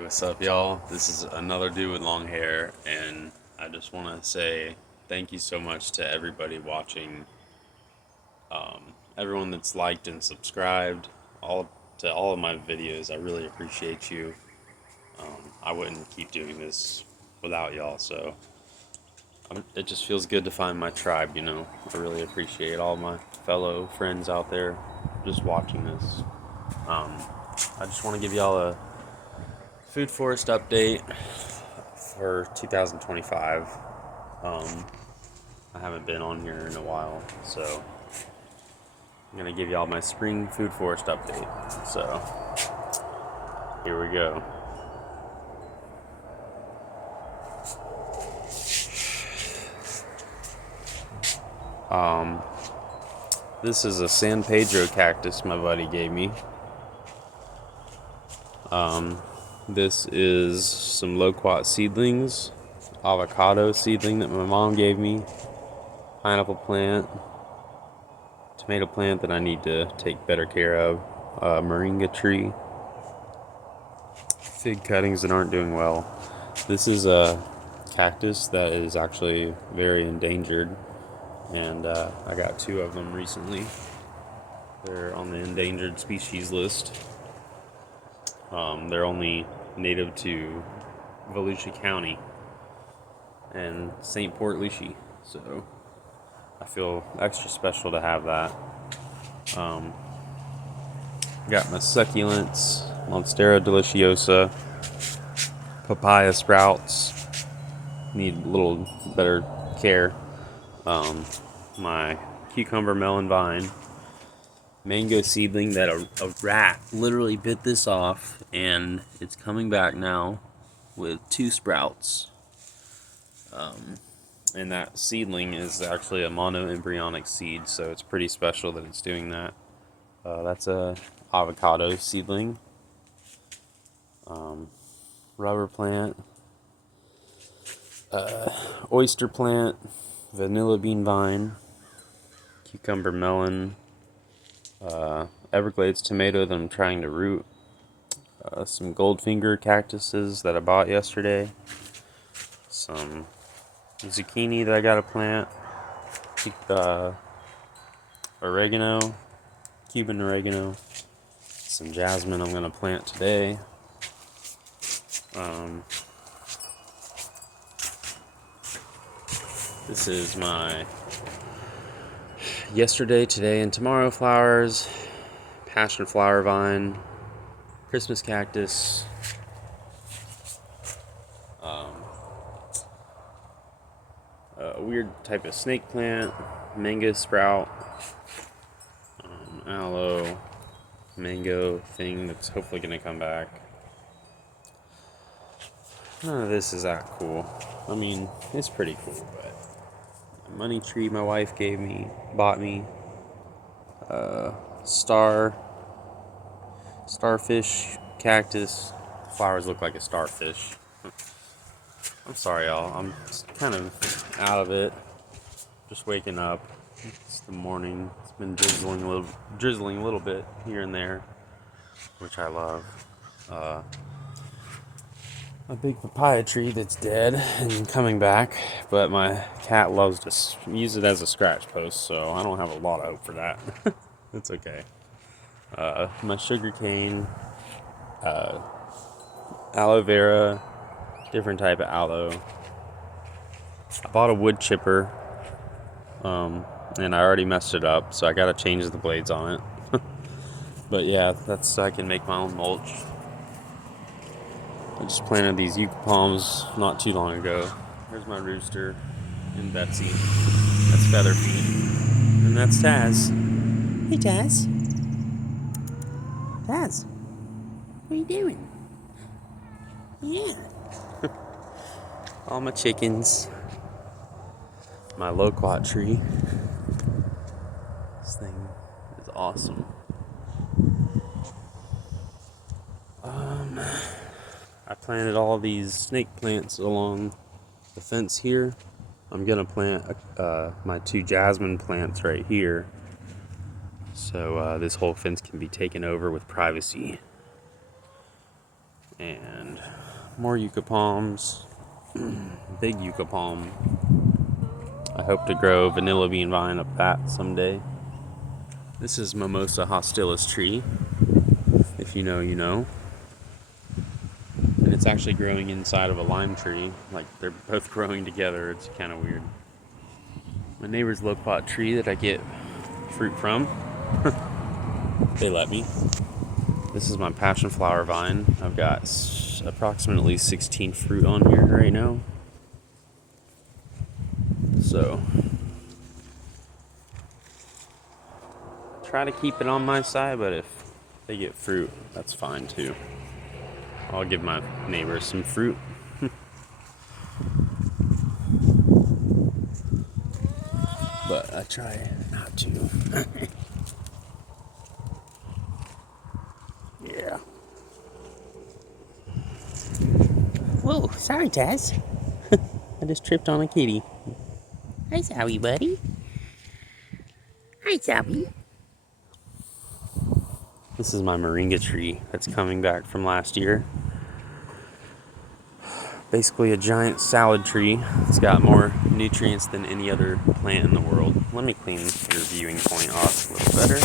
What's up, y'all? This is another dude with long hair, and I just want to say thank you so much to everybody watching, everyone that's liked and subscribed, all of my videos. I really appreciate you. I wouldn't keep doing this without y'all, so it just feels good to find my tribe. I really appreciate all my fellow friends out there just watching this. Um, I just want to give y'all a food forest update for 2025. I haven't been on here in a while, so I'm gonna give y'all my spring food forest update. So here we go. This is a San Pedro cactus my buddy gave me. This is some loquat seedlings, avocado seedling that my mom gave me, pineapple plant, tomato plant that I need to take better care of, moringa tree, fig cuttings that aren't doing well. This is a cactus that is actually very endangered, and I got two of them recently. They're on the endangered species list. They're only native to Volusia County and St. Port Lucie, so I feel extra special to have that. Got my succulents, Monstera deliciosa, papaya sprouts, need a little better care. My cucumber melon vine, mango seedling that a rat literally bit this off, and it's coming back now with two sprouts. And that seedling is actually a monoembryonic seed, so it's pretty special that it's doing that. That's a avocado seedling, rubber plant, oyster plant, vanilla bean vine, cucumber melon, Everglades tomato that I'm trying to root, some goldfinger cactuses that I bought yesterday, some zucchini that I got to plant, oregano, Cuban oregano, some jasmine I'm going to plant today. This is my yesterday, today, and tomorrow flowers, passion flower vine, Christmas cactus, a weird type of snake plant, mango sprout, aloe, mango thing that's hopefully going to come back. None of this is that cool. I mean, it's pretty cool, but a money tree my wife bought me, starfish cactus. The flowers look like a starfish. I'm sorry, y'all. I'm kind of out of it. Just waking up. It's the morning. It's been drizzling a little bit here and there, which I love. A big papaya tree that's dead and coming back, but my cat loves to use it as a scratch post, so I don't have a lot of hope for that. It's okay. My sugar cane, aloe vera, different type of aloe. I bought a wood chipper, and I already messed it up, so I gotta change the blades on it. But yeah, that's so I can make my own mulch. I just planted these yucca palms not too long ago. There's my rooster and Betsy. That's Featherfeet. And that's Taz. Hey Taz. Taz. What are you doing? Yeah. All my chickens. My loquat tree. This thing is awesome. I planted all these snake plants along the fence here. I'm gonna plant my two jasmine plants right here, so this whole fence can be taken over with privacy. and more yucca palms. Big yucca palm. I hope to grow vanilla bean vine up that someday. This is Mimosa hostilis tree. If you know, you know. And it's actually growing inside of a lime tree. Like, they're both growing together. It's kind of weird. My neighbor's low pot tree that I get fruit from. They let me. This is my passion flower vine. I've got approximately 16 fruit on here right now. So, try to keep it on my side, but if they get fruit, that's fine too. I'll give my neighbors some fruit. But I try not to. Yeah. Whoa, sorry, Taz. I just tripped on a kitty. Hi, Zowie, buddy. Hi, Zowie. This is my moringa tree that's coming back from last year. Basically a giant salad tree. It's got more nutrients than any other plant in the world. Let me clean your viewing point off a little better.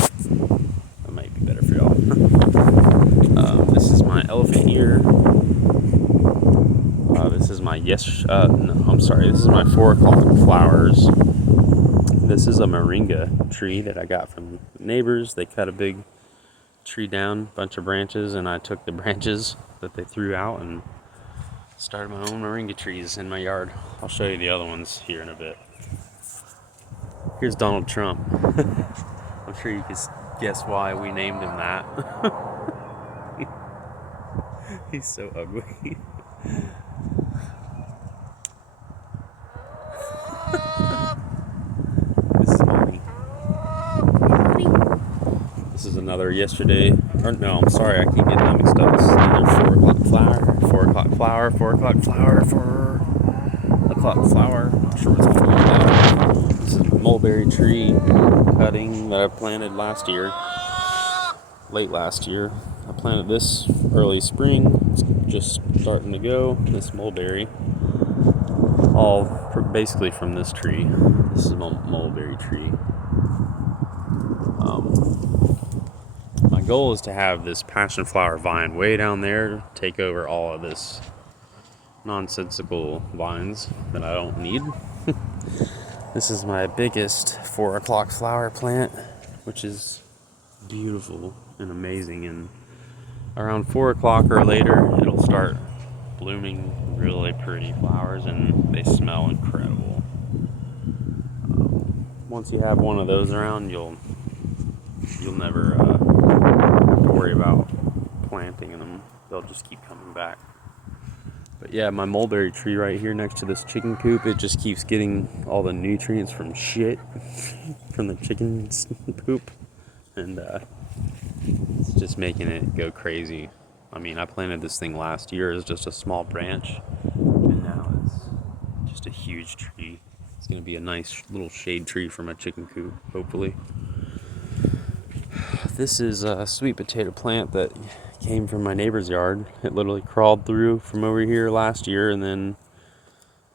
That might be better for y'all. This is my elephant ear. This is my this is my 4 o'clock flowers. This is a moringa tree that I got from neighbors. They cut a big tree down, bunch of branches, and I took the branches that they threw out and started my own moringa trees in my yard. I'll show you the other ones here in a bit. Here's Donald Trump. I'm sure you can guess why we named him that. He's so ugly. This is Mommy. This is another yesterday. Or no, I'm sorry, I keep getting that mixed up. This is another 4 o'clock flower. 4 o'clock flower. 4 o'clock flower. 4 o'clock flower. Not sure what's going on. This is a mulberry tree cutting that I planted last year. Late last year. I planted this early spring. It's just starting to go. This mulberry. All basically from this tree. This is a mulberry tree. My goal is to have this passion flower vine way down there take over all of this nonsensical vines that I don't need. This is my biggest 4 o'clock flower plant, which is beautiful and amazing, and around 4 o'clock or later it'll start blooming really pretty flowers, and they smell incredible. Once you have one of those around, you'll never have to worry about planting them. They'll just keep coming back. But yeah, my mulberry tree right here next to this chicken coop, it just keeps getting all the nutrients from shit from the chicken's poop, and it's just making it go crazy. I mean, I planted this thing last year as just a small branch, and now it's just a huge tree. It's going to be a nice little shade tree for my chicken coop, hopefully. This is a sweet potato plant that came from my neighbor's yard. It literally crawled through from over here last year and then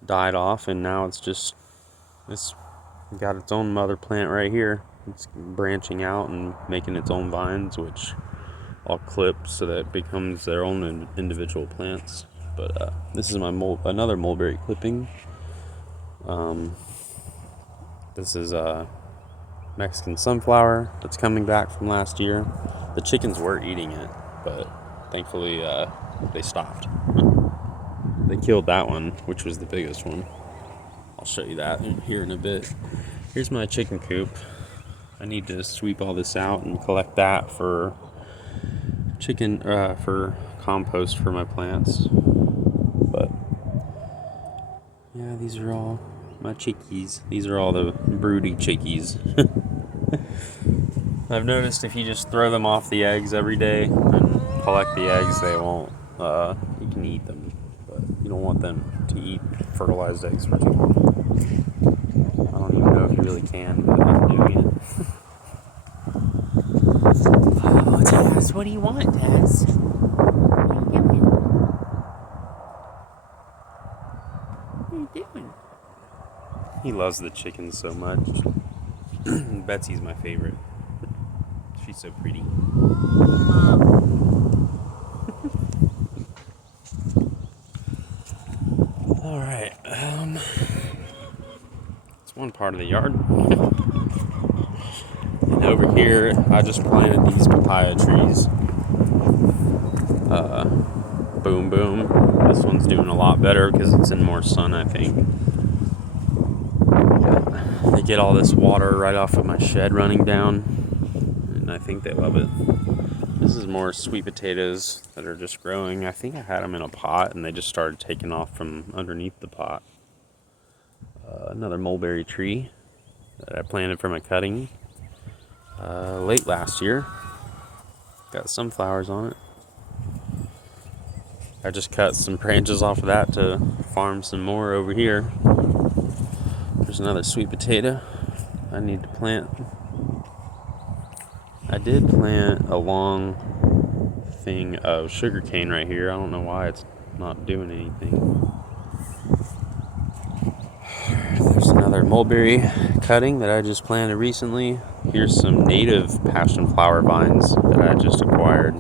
died off, and now it's got its own mother plant right here. It's branching out and making its own vines, which I'll clip so that it becomes their own individual plants. But this is my another mulberry clipping. This is a Mexican sunflower that's coming back from last year. The chickens were eating it, but thankfully they stopped. They killed that one, which was the biggest one. I'll show you that here in a bit. Here's my chicken coop. I need to sweep all this out and collect that for for compost for my plants. But yeah, these are all my chickies. These are all the broody chickies. I've noticed if you just throw them off the eggs every day and collect the eggs, they won't, you can eat them, but you don't want them to eat fertilized eggs for too long. I don't even know if you really can, but I'm doing it. Oh, Taz, what do you want, Taz? What are you doing? He loves the chickens so much. Betsy's my favorite. She's so pretty. Alright, it's one part of the yard. And over here, I just planted these papaya trees. Boom Boom. This one's doing a lot better because it's in more sun, I think. They get all this water right off of my shed running down, and I think they love it. This is more sweet potatoes that are just growing. I think I had them in a pot, and they just started taking off from underneath the pot. Another mulberry tree that I planted from a cutting late last year. Got some flowers on it. I just cut some branches off of that to farm some more over here. There's another sweet potato I need to plant. I did plant a long thing of sugar cane right here. I don't know why it's not doing anything. There's another mulberry cutting that I just planted recently. Here's some native passion flower vines that I just acquired,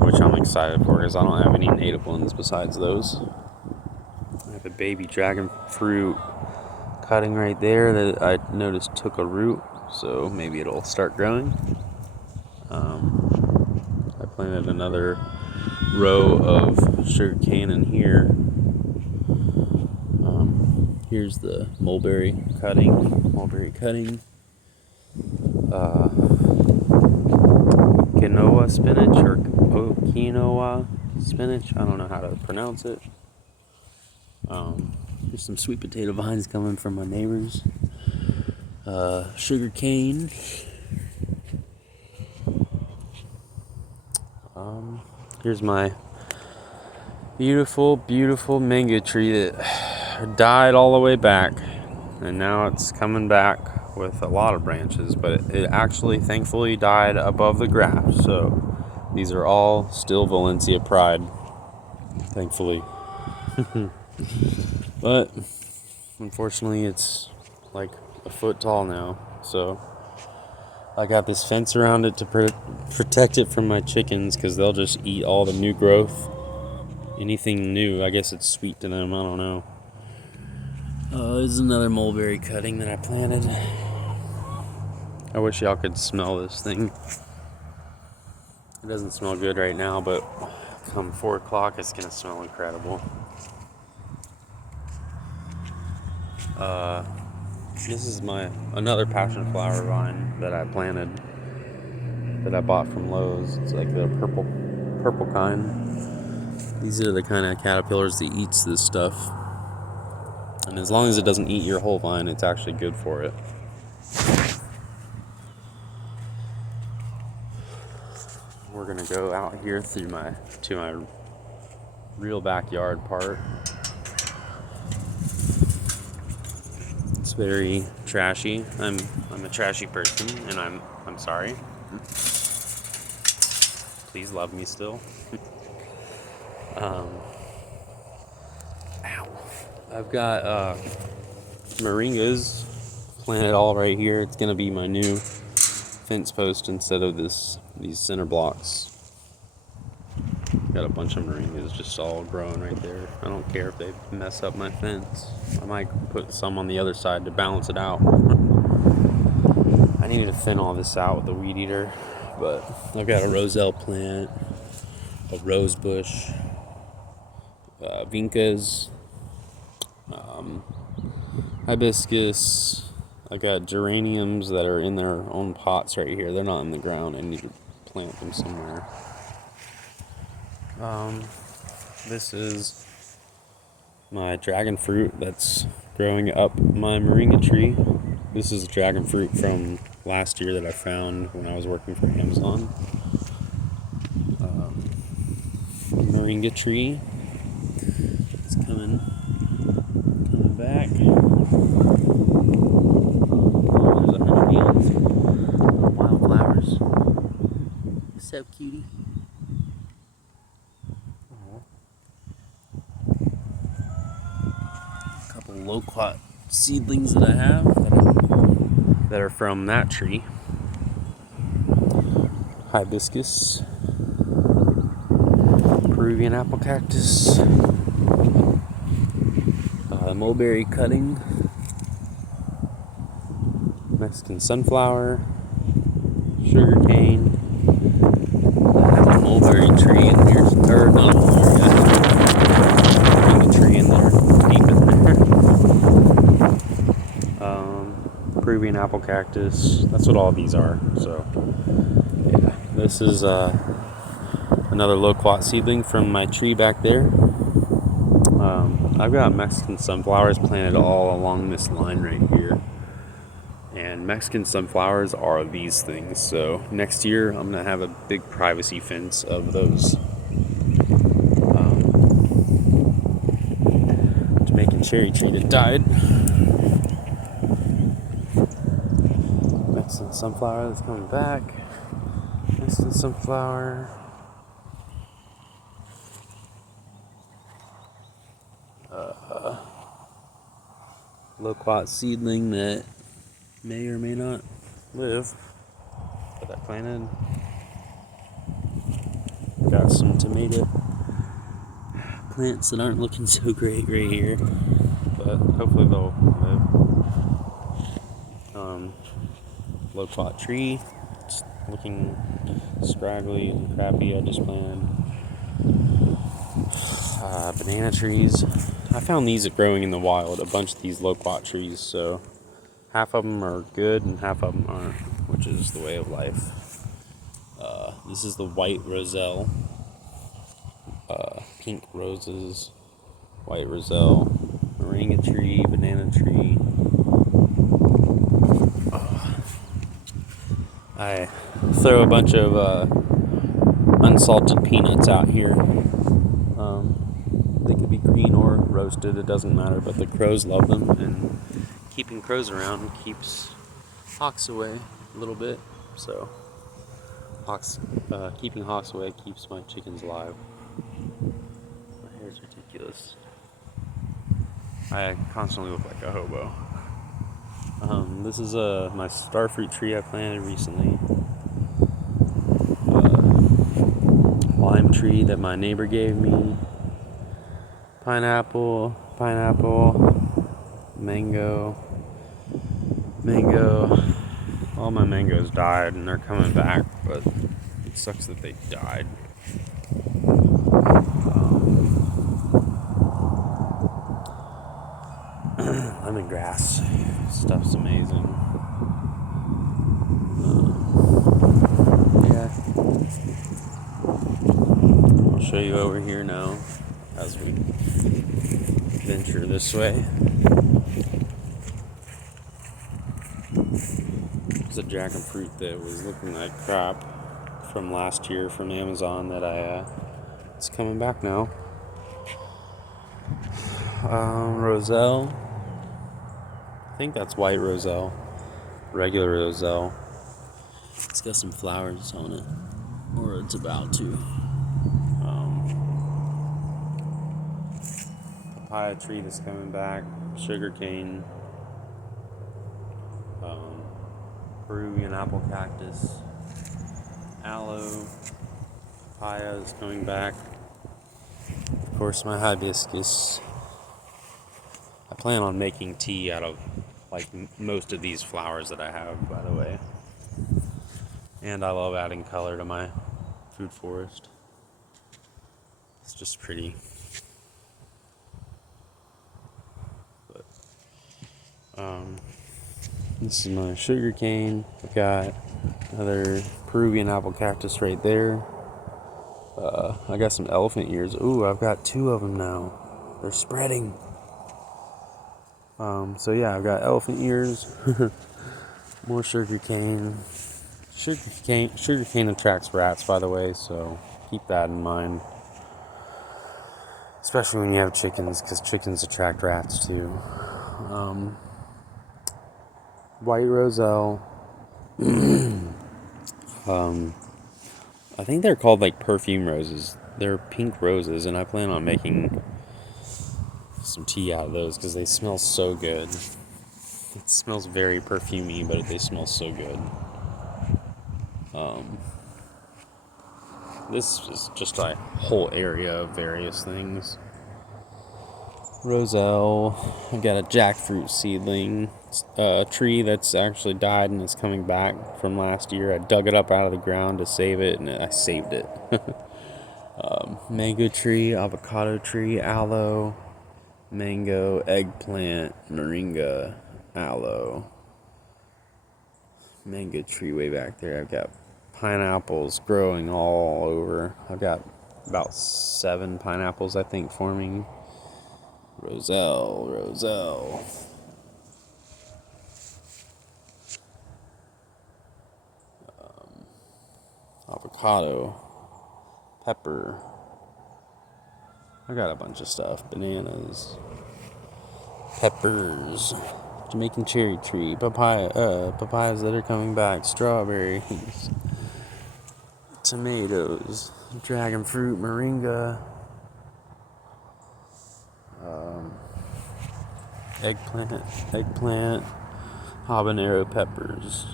which I'm excited for because I don't have any native ones besides those. I have a baby dragon fruit cutting right there that I noticed took a root, so maybe it'll start growing. I planted another row of sugar cane in here. Here's the mulberry cutting. Quinoa spinach or quinoa spinach. I don't know how to pronounce it. There's some sweet potato vines coming from my neighbors. Sugar cane. Here's my beautiful, beautiful mango tree that died all the way back, and now it's coming back with a lot of branches, but it actually thankfully died above the grass, so these are all still Valencia Pride, thankfully. But unfortunately it's like a foot tall now, so I got this fence around it to protect it from my chickens, because they'll just eat all the new growth. Anything new, I guess it's sweet to them, I don't know. This is another mulberry cutting that I planted. I wish y'all could smell this thing. It doesn't smell good right now, but come 4 o'clock it's gonna smell incredible. This is another passion flower vine that I planted, that I bought from Lowe's. It's like the purple kind. These are the kind of caterpillars that eats this stuff. And as long as it doesn't eat your whole vine, it's actually good for it. We're gonna go out here to my real backyard part. It's very trashy. I'm a trashy person, and I'm sorry. Please love me still. Ow. I've got moringas planted all right here. It's gonna be my new fence post instead of these center blocks. Got a bunch of moringas just all growing right there. I don't care if they mess up my fence. I might put some on the other side to balance it out. I needed to thin all this out with the weed eater, but I've got a roselle plant, a rose bush, vincas, hibiscus. I got geraniums that are in their own pots right here. They're not in the ground. I need to plant them somewhere. This is my dragon fruit that's growing up my moringa tree. This is dragon fruit from last year that I found when I was working for Amazon. Moringa tree. It's coming back. There's a honeybees. Wildflowers. So cutie. A couple loquat seedlings that I have that are from that tree. Hibiscus, Peruvian apple cactus, mulberry cutting, Mexican sunflower, sugar cane. I have a mulberry tree in here, or not a mulberry, I have a tree in there, deep in there. Peruvian apple cactus, that's what all these are. So, yeah, this is another loquat seedling from my tree back there. I've got Mexican sunflowers planted all along this line right here. And Mexican sunflowers are these things. So next year I'm going to have a big privacy fence of those. Jamaican cherry tree that died. Mexican sunflower that's coming back. Mexican sunflower. Loquat seedling that may or may not live, but I planted. Got some tomato plants that aren't looking so great right here, but hopefully they'll live. Loquat tree, it's looking scraggly and crappy. I just planted. Banana trees. I found these growing in the wild, a bunch of these loquat trees, so half of them are good and half of them aren't, which is the way of life. This is the white roselle. Pink roses, white roselle, moringa tree, banana tree. I throw a bunch of unsalted peanuts out here. They could be green or roasted, it doesn't matter, but the crows love them, and keeping crows around keeps hawks away a little bit, so keeping hawks away keeps my chickens alive. My hair's ridiculous. I constantly look like a hobo. This is my starfruit tree I planted recently. Lime tree that my neighbor gave me. Pineapple, mango. All my mangoes died and they're coming back, but it sucks that they died. Lemongrass stuff's amazing. Yeah. I'll show you over here now as we venture this way. There's a dragon fruit that was looking like crap from last year from Amazon that it's coming back now. Roselle. I think that's white roselle. Regular roselle. It's got some flowers on it, or it's about to. Papaya tree that's coming back. Sugar cane. Peruvian apple cactus. Aloe. Papaya is coming back. Of course, my hibiscus. I plan on making tea out of like most of these flowers that I have, by the way. And I love adding color to my food forest. It's just pretty. But this is my sugar cane. I've got another Peruvian apple cactus right there. I got some elephant ears. Ooh, I've got 2 of them now. They're spreading. So yeah, I've got elephant ears. More sugar cane. Sugar cane attracts rats, by the way, so keep that in mind. Especially when you have chickens, because chickens attract rats too. White roselle. I think they're called like perfume roses. They're pink roses, and I plan on making some tea out of those because they smell so good. It smells very perfumey, but they smell so good. This is just a whole area of various things. Roselle. I got a jackfruit seedling tree that's actually died and is coming back from last year. I dug it up out of the ground to save it, and I saved it. Mango tree, avocado tree, aloe, mango, eggplant, moringa, aloe. Mango tree way back there. I've got pineapples growing all over. I've got about 7 pineapples, I think, forming. Roselle. Avocado, pepper. I got a bunch of stuff. Bananas, peppers, Jamaican cherry tree, papayas that are coming back, strawberries, tomatoes, dragon fruit, moringa, eggplant, habanero peppers,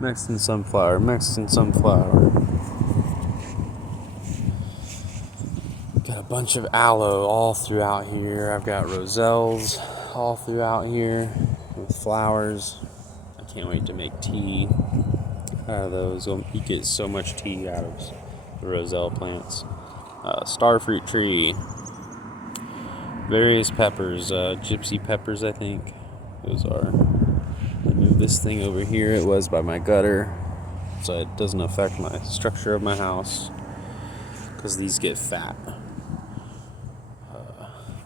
Mexican sunflower. Got a bunch of aloe all throughout here. I've got roselles all throughout here with flowers. I can't wait to make tea out of those. You get so much tea out of the roselle plants. Starfruit tree. Various peppers. Gypsy peppers, I think. Those are. I moved this thing over here. It was by my gutter, so it doesn't affect my structure of my house because these get fat.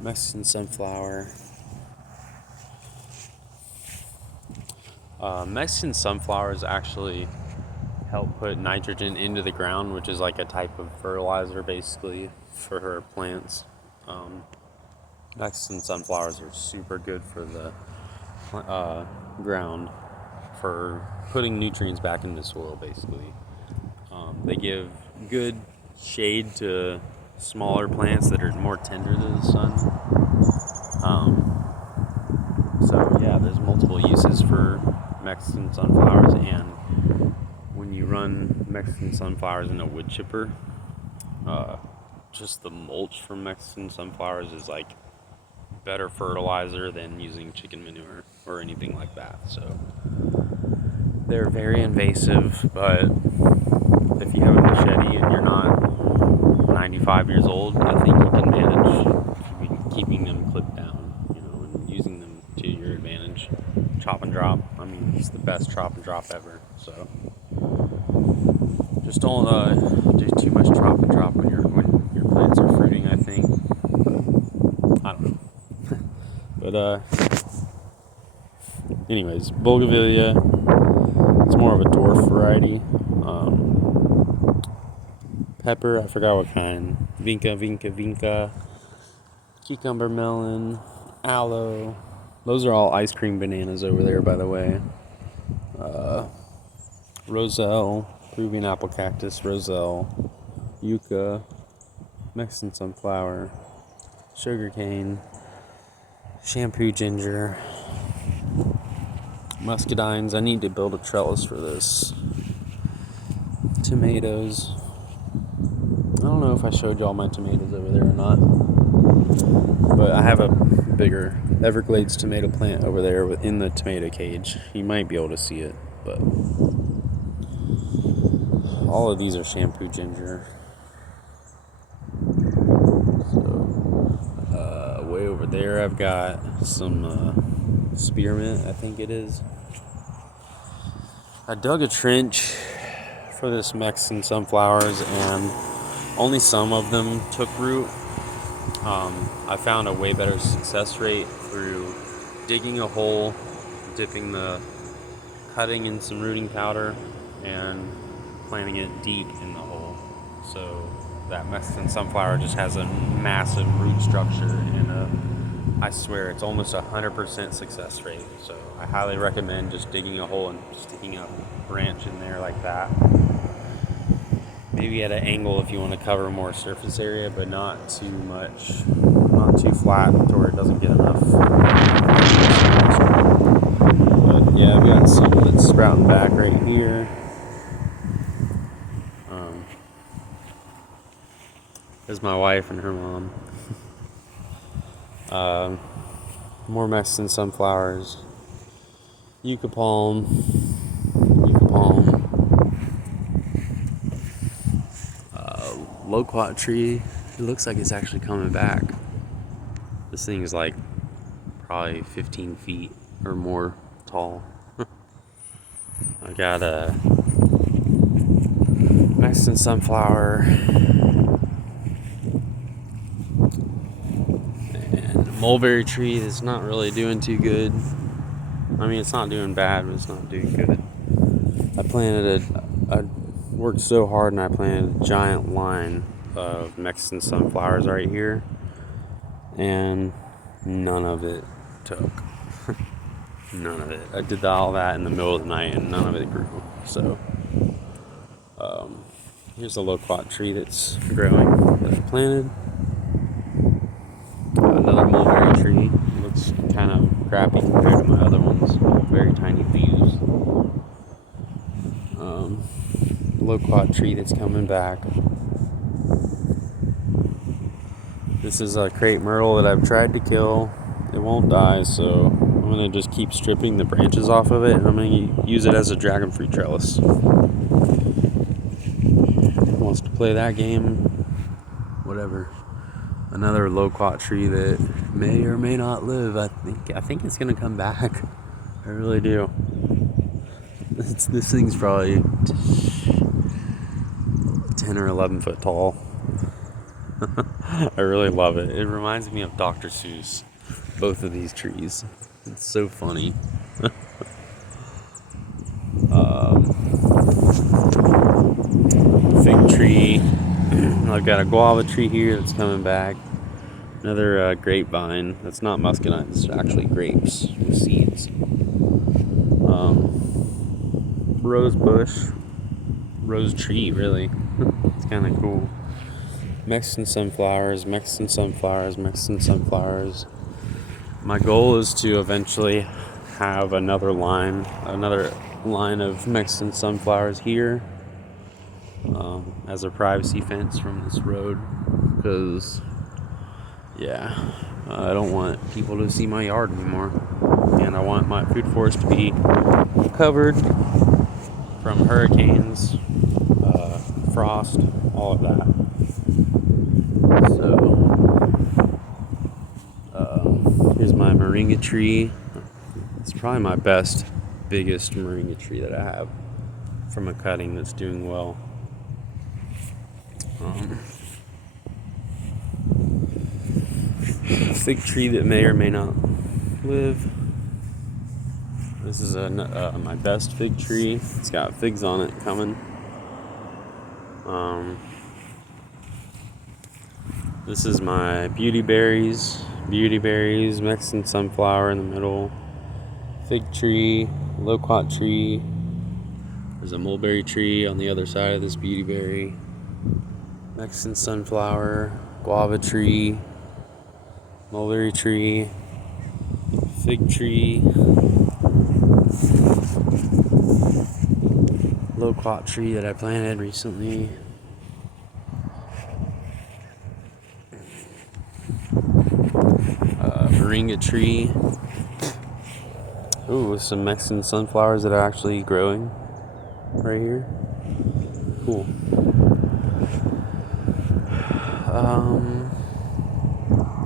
Mexican sunflower. Mexican sunflowers actually help put nitrogen into the ground, which is like a type of fertilizer basically for her plants. Mexican sunflowers are super good for the ground, for putting nutrients back into the soil basically. They give good shade to smaller plants that are more tender to the sun. So yeah, there's multiple uses for Mexican sunflowers, and when you run Mexican sunflowers in a wood chipper, just the mulch from Mexican sunflowers is like better fertilizer than using chicken manure or anything like that. So they're very invasive, but if you have a machete and you're not 95 years old, I think you can manage keeping them clipped down, and using them to your advantage. Chop and drop. I mean, it's the best chop and drop ever. So just don't do too much chop and drop when your plants are fruiting, I think. But I don't know. But anyways, Bougainvillea. It's more of a dwarf variety. Pepper, I forgot what kind. Vinca. Cucumber melon. Aloe. Those are all ice cream bananas over there, by the way. Roselle. Peruvian apple cactus. Roselle. Yucca. Mexican sunflower. Sugarcane. Shampoo ginger. Muscadines. I need to build a trellis for this. Tomatoes. I don't know if I showed y'all my tomatoes over there or not, but I have a bigger Everglades tomato plant over there in the tomato cage. You might be able to see it, but all of these are shampoo ginger. So, way over there I've got some spearmint, I think it is. I dug a trench for this Mexican sunflowers, and only some of them took root. I found a way better success rate through digging a hole, cutting in some rooting powder, and planting it deep in the hole. So that Mexican sunflower just has a massive root structure, and I swear it's almost 100% success rate. So I highly recommend just digging a hole and sticking a branch in there like that. Maybe at an angle if you want to cover more surface area, but not too much, not too flat to where it doesn't get enough. Yeah, I've got some that's sprouting back right here. There's my wife and her mom. More Mexican sunflowers. Yucca palm. Loquat tree. It looks like it's actually coming back. This thing is like probably 15 feet or more tall. I got a Mexican sunflower and a mulberry tree that's not really doing too good. I mean, it's not doing bad, but it's not doing good. I worked so hard and I planted a giant line of Mexican sunflowers right here, and none of it took. None of it. I did all that in the middle of the night and none of it grew. So, here's a loquat tree that's growing that I planted. Another mulberry tree. Looks kind of crappy compared to my other ones. Very tiny leaves. Loquat tree that's coming back. This is a crepe myrtle that I've tried to kill. It won't die, so I'm going to just keep stripping the branches off of it, and I'm going to use it as a dragon fruit trellis. Wants to play that game? Whatever. Another loquat tree that may or may not live. I think it's going to come back. I really do. This thing's probably 10 or 11 foot tall. I really love it. It reminds me of Dr. Seuss, both of these trees. It's so funny. Fig tree. I've got a guava tree here that's coming back. Another grapevine. That's not muscadine. It's actually grapes with seeds. Rose bush. Rose tree, really. It's kind of cool. Mexican sunflowers. My goal is to eventually have another line of Mexican sunflowers here as a privacy fence from this road, because I don't want people to see my yard anymore, and I want my food forest to be covered from hurricanes, frost, all of that. So here's my moringa tree. It's probably my biggest moringa tree that I have from a cutting that's doing well. Fig tree that may or may not live. This is my best fig tree. It's got figs on it coming. This is my beauty berries, Mexican sunflower in the middle, fig tree, loquat tree. There's a mulberry tree on the other side of this beauty berry, Mexican sunflower, guava tree, mulberry tree, fig tree, loquat tree that I planted recently. Moringa tree. Ooh, some Mexican sunflowers that are actually growing right here. Cool.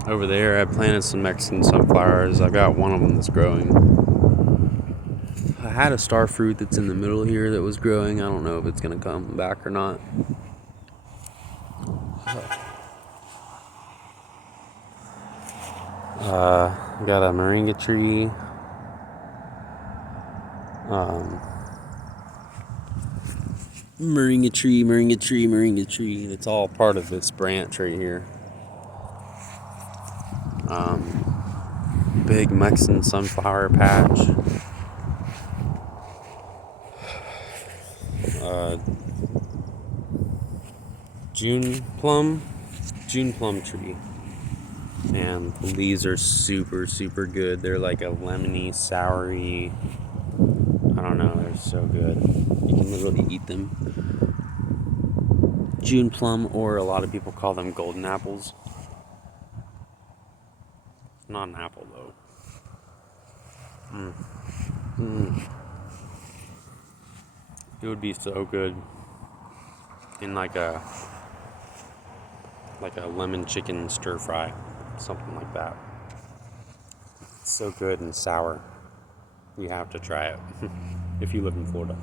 Over there I planted some Mexican sunflowers. I've got one of them that's growing. I had a star fruit that's in the middle here that was growing. I don't know if it's gonna come back or not. Got a moringa tree. Moringa tree. It's all part of this branch right here. Big Mexican sunflower patch. June plum tree. And the leaves are super good. They're like a lemony, soury I don't know, they're so good. You can literally eat them. June plum, or a lot of people call them golden apples. Not an apple though. It would be so good in like a lemon chicken stir fry, something like that. It's so good and sour. You have to try it if you live in Florida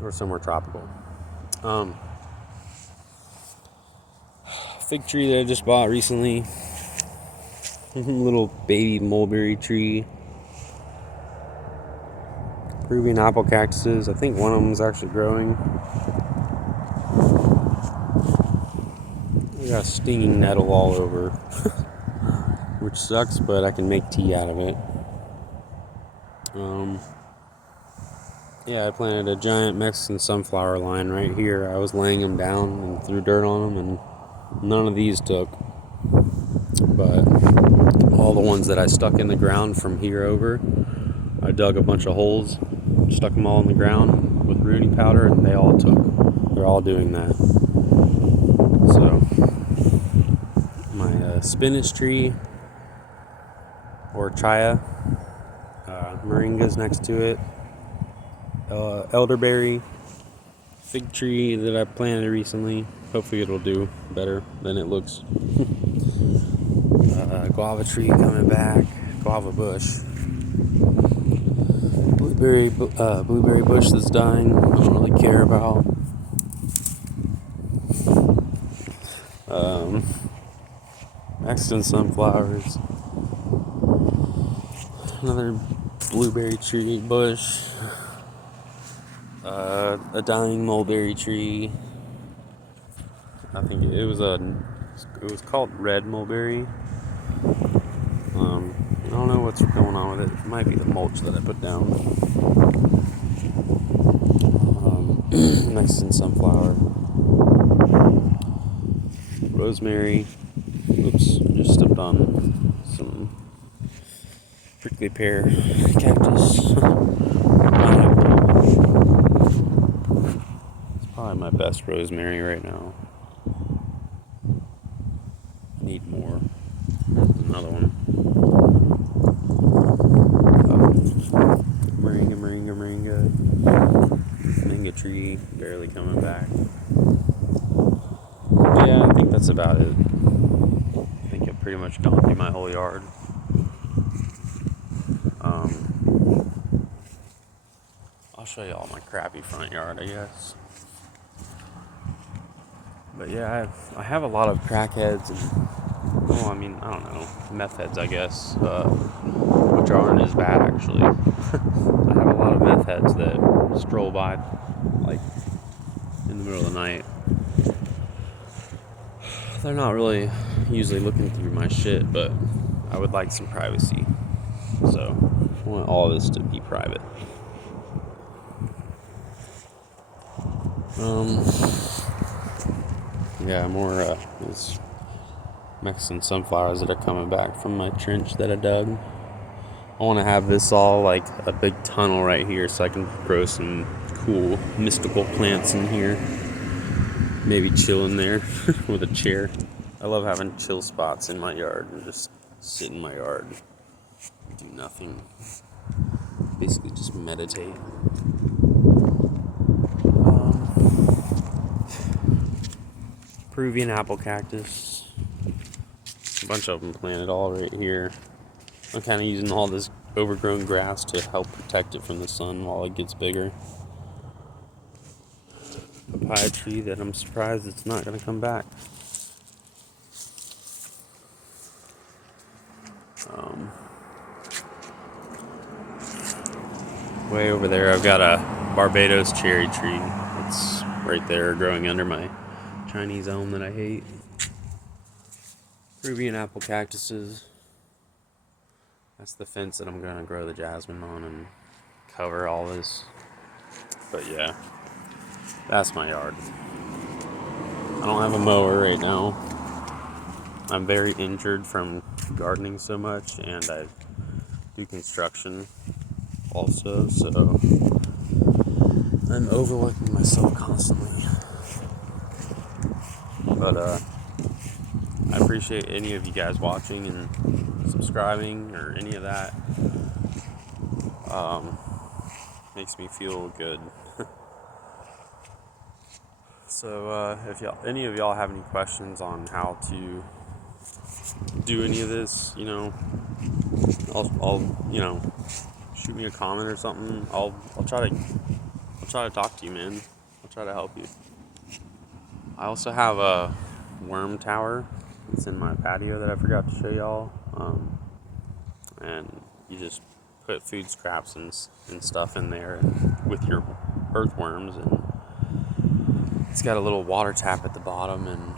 or somewhere tropical. Fig tree that I just bought recently. Little baby mulberry tree. Peruvian apple cactuses. I think one of them is actually growing. I got a stinging nettle all over, which sucks, but I can make tea out of it. Yeah, I planted a giant Mexican sunflower line right here. I was laying them down and threw dirt on them, and none of these took. But all the ones that I stuck in the ground from here over, I dug a bunch of holes, stuck them all in the ground with rooting powder, and they all took. They're all doing that. So, my spinach tree, or chaya, moringa's next to it, elderberry, fig tree that I planted recently. Hopefully it'll do better than it looks. Guava tree coming back, guava bush. Blueberry bush that's dying. I don't really care about. Mexican sunflowers. Another blueberry tree bush. A dying mulberry tree. I think it was called red mulberry. I don't know what's going on with it. It might be the mulch that I put down. Mexican sunflower. Rosemary. Oops, I just stepped on some prickly pear cactus. It's probably my best rosemary right now. I need more. There's another one. Moringa. Mango tree, barely coming back. Yeah, I think that's about it. I think I've pretty much gone through my whole yard. I'll show you all my crappy front yard, I guess. But yeah, I have a lot of crackheads and, well, I mean, I don't know, meth heads, I guess, which aren't as bad, actually. I have a lot of meth heads that stroll by, like, in the middle of the night. They're not really usually looking through my shit, but I would like some privacy. So, I want all of this to be private. Yeah, more these Mexican sunflowers that are coming back from my trench that I dug. I want to have this all like a big tunnel right here so I can grow some cool mystical plants in here. Maybe chill in there with a chair. I love having chill spots in my yard and just sit in my yard, do nothing. Basically just meditate. Peruvian apple cactus. A bunch of them planted all right here. I'm kind of using all this overgrown grass to help protect it from the sun while it gets bigger. Papaya tree that I'm surprised it's not going to come back. Way over there I've got a Barbados cherry tree. It's right there growing under my Chinese elm that I hate. Peruvian apple cactuses. That's the fence that I'm going to grow the jasmine on and cover all this. But yeah, that's my yard. I don't have a mower right now. I'm very injured from gardening so much, and I do construction also, so I'm overlooking myself constantly. But I appreciate any of you guys watching and subscribing or any of that. Makes me feel good. So if any of y'all have any questions on how to do any of this, I'll shoot me a comment or something. I'll try to talk to you, man. I'll try to help you. I also have a worm tower. It's in my patio that I forgot to show y'all. And you just put food scraps and stuff in there with your earthworms, and it's got a little water tap at the bottom, and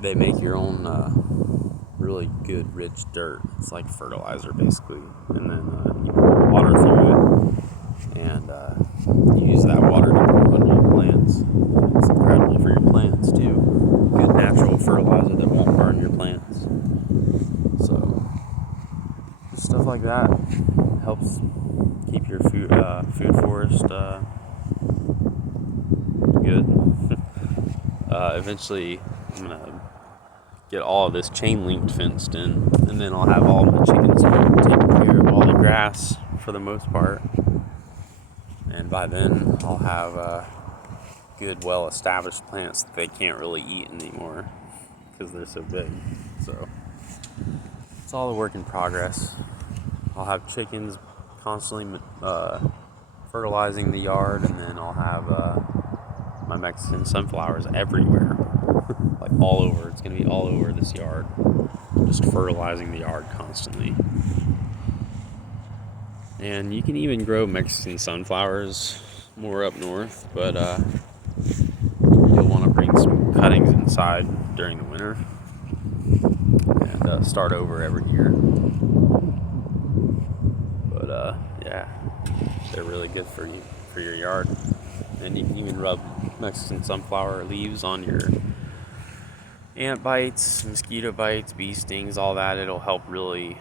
they make your own really good rich dirt. It's like fertilizer basically, and then you pour water through it, and you use that water to pour on your plants. It's incredible for your plants too. Good natural fertilizer that won't burn your plants. So stuff like that helps keep your food forest good. Eventually, I'm gonna get all of this chain linked fenced in, and then I'll have all my chickens taking care of all the grass for the most part. And by then, I'll have good, well established plants that they can't really eat anymore because they're so big. So it's all a work in progress. I'll have chickens constantly fertilizing the yard, and then I'll have my Mexican sunflowers everywhere, like all over. It's going to be all over this yard, just fertilizing the yard constantly. And you can even grow Mexican sunflowers more up north, but you'll want to bring some cuttings inside during the winter and start over every year. But yeah, they're really good for you, for your yard. And you can even rub Mexican sunflower leaves on your ant bites, mosquito bites, bee stings, all that. It'll help really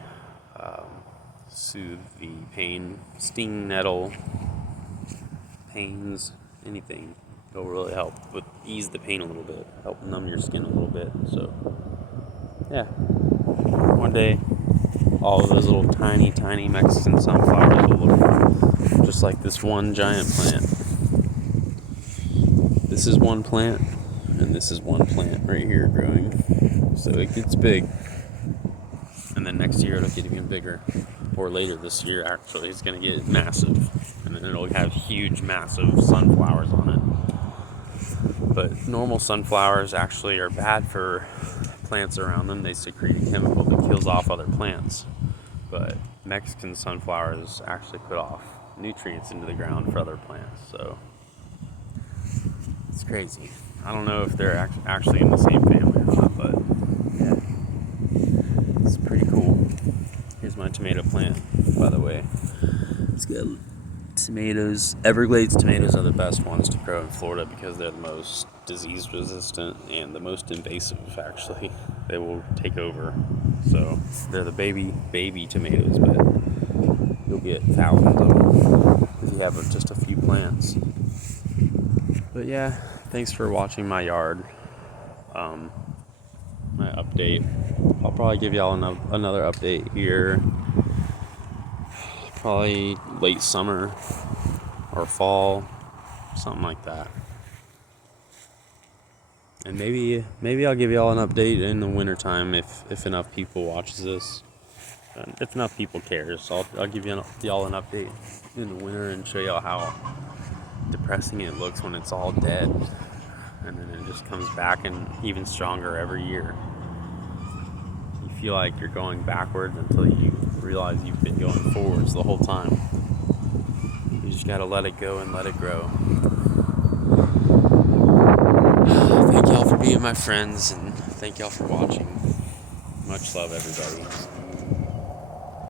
soothe the pain, sting, nettle, pains, anything. It'll really help ease the pain a little bit, help numb your skin a little bit. So yeah, one day all of those little tiny Mexican sunflowers will look just like this one giant plant. This is one plant, and this is one plant right here growing. So it gets big, and then next year it'll get even bigger, or later this year actually it's gonna get massive, and then it'll have huge, massive sunflowers on it. But normal sunflowers actually are bad for plants around them. They secrete a chemical that kills off other plants. But Mexican sunflowers actually put off nutrients into the ground for other plants. So it's crazy. I don't know if they're actually in the same family or not, but yeah, it's pretty cool. Here's my tomato plant, by the way. It's got tomatoes. Everglades tomatoes are the best ones to grow in Florida because they're the most disease resistant and the most invasive, actually. They will take over. So they're the baby tomatoes, but you'll get thousands of them if you have just a few plants. But yeah, thanks for watching my yard, my update. I'll probably give y'all another update here, probably late summer or fall, something like that. And maybe I'll give y'all an update in the wintertime if enough people watches this. If enough people cares, I'll give y'all an update in the winter and show y'all how depressing it looks when it's all dead, and then it just comes back and even stronger every year. You feel like you're going backwards until you realize you've been going forwards the whole time. You just gotta let it go and let it grow. Thank y'all for being my friends, and thank y'all for watching. Much love, everybody.